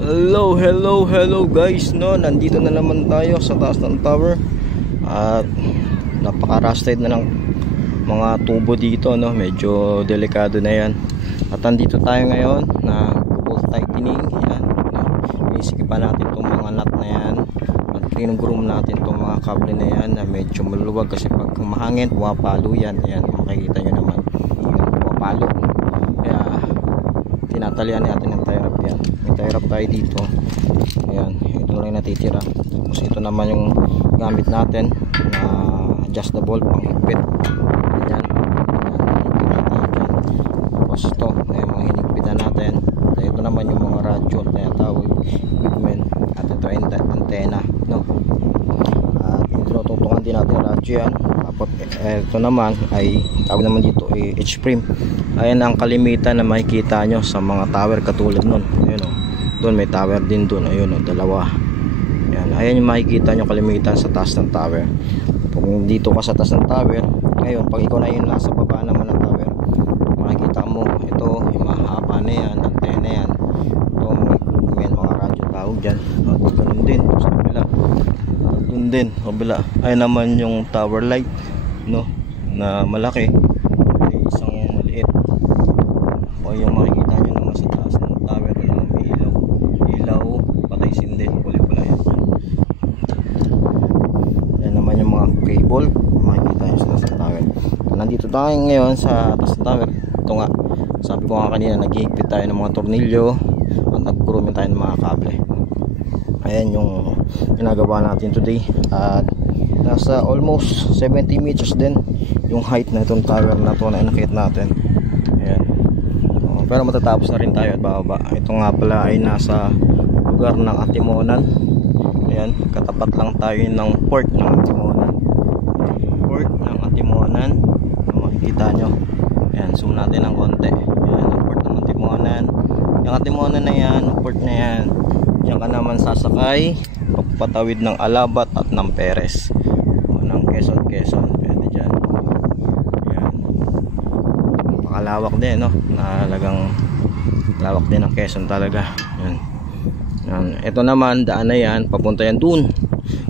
Hello guys, no, nandito na naman tayo sa taas ng tower at napaka-rusted na ng mga tubo dito, no, medyo delikado na yan. At nandito tayo ngayon na bolt tightening, yan. Isikipan natin itong mga nut na yan at kinugroom natin itong mga kable na yan na medyo maluwag kasi pag mahangin, pumapalo yan. Yan, makikita nyo naman, pumapalo. Kaya tinatalian natin ng tie wrap yan. May tie wrap tayo dito. Ayan, ito na lang natitira. Tapos ito naman yung gamit natin na adjustable pang higpit. Ayan. Tapos ito, may mga hinigpitan natin. At ito naman yung mga radyo na tawag equipment. At ito antena, no? At tinututukan din natin yung radyo yan. Tapos ito naman ay tawag naman dito ay H-frame. Ayan ang kalimitan na makikita nyo sa mga tower katulad nun. Ayun, oh. Doon may tower din doon. Ayun, oh, dalawa. Ayan yung makikita nyo kalimitan sa taas ng tower. Kung dito ka sa taas ng tower, ngayon pag ikaw na yun nasa baba naman ng tower, makikita mo ito yung mahaba na yan, antena yan. Ito may mga radyo tawag dyan. At ganun din sa kabila. Doon din sa kabila. Ayan naman yung tower light, no, na malaki. Ay isang maliit. O yung makikita nyo naman sa taas ng tower na may ilaw, patay sindi, pula-pula yan. Yan naman yung mga cable, makikita nyo sa taas ng tower. Nandito tayo ngayon sa taas ng tower. Ito nga, sabi ko nga kanina, nag-higpit tayo ng mga tornilyo at nag-grooming tayo ng mga kable. Ayan yung ginagawa natin today. At nasa almost 70 meters din yung height na itong tower na ito na inakit natin. Ayan. Pero matatapos na rin tayo at bababa. Ito nga pala ay nasa lugar ng Atimonan. Ayan, katapat lang tayo ng port ng Atimonan. Port ng Atimonan. Makikita nyo. Ayan, zoom natin ng konti. Ayan, ang port ng Atimonan. Yung Atimonan na yan, port na yan, diyan ka naman sasakay pagpatawid ng Alabat at ng Perez o ng Quezon. Pwede dyan. Ayan, pakalawak din, no, nalagang lawak din ng Quezon talaga. Ayan. Ayan. Ito naman, daan na yan, papunta yan dun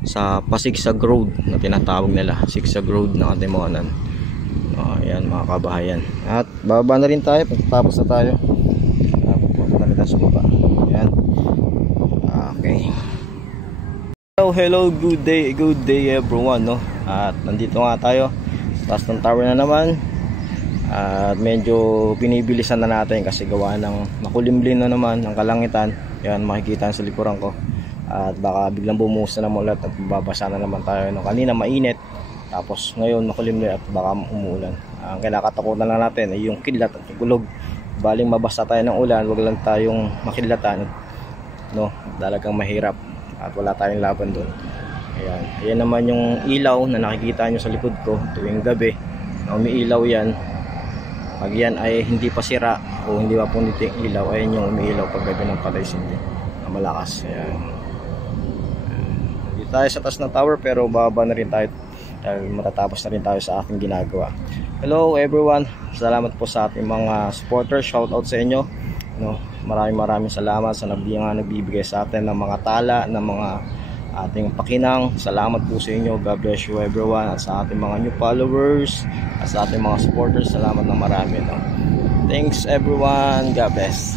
sa Pasigsag Road na tinatawag nila, Sigsag Road ng Atimonan. Ayan mga kabahayan. At bababa na rin tayo, pagkatapos na tayo pupunta na tayo sa baba. Ayan. Okay. Hello, good day everyone, no? At nandito nga tayo sa taas ng tower na naman. At medyo binibilisan na natin kasi gawa ng makulimlim na naman ang kalangitan. Yan, makikita sa likuran ko. At baka biglang bumuhos na naman ulit at babasa na naman tayo, no? Kanina mainit, tapos ngayon makulimlim at baka umuulan. Ang kinakatakutan lang natin ay yung kidlat at yung kulog. Baling mabasa tayo ng ulan, wag lang tayong makidlatan, no? Talagang mahirap at wala tayong laban doon. Ayan. Ayan naman yung ilaw na nakikita nyo sa likod ko tuwing gabi na umiilaw yan. Pag yan ay hindi pa sira o hindi pa punit yung ilaw, ayan yung umiilaw pag gabi ng patay sindi na malakas. Ayan. Dito tayo sa taas ng tower pero bababa na rin tayo dahil matatapos na rin tayo sa ating ginagawa. Hello everyone, salamat po sa ating mga supporters. Shout out sa inyo, no? Maraming salamat sa nagbibigay sa atin ng mga tala, ng mga ating pakinang. Salamat po sa inyo. God bless you everyone. At sa ating mga new followers at sa ating mga supporters, salamat na marami, no? Thanks everyone. God bless.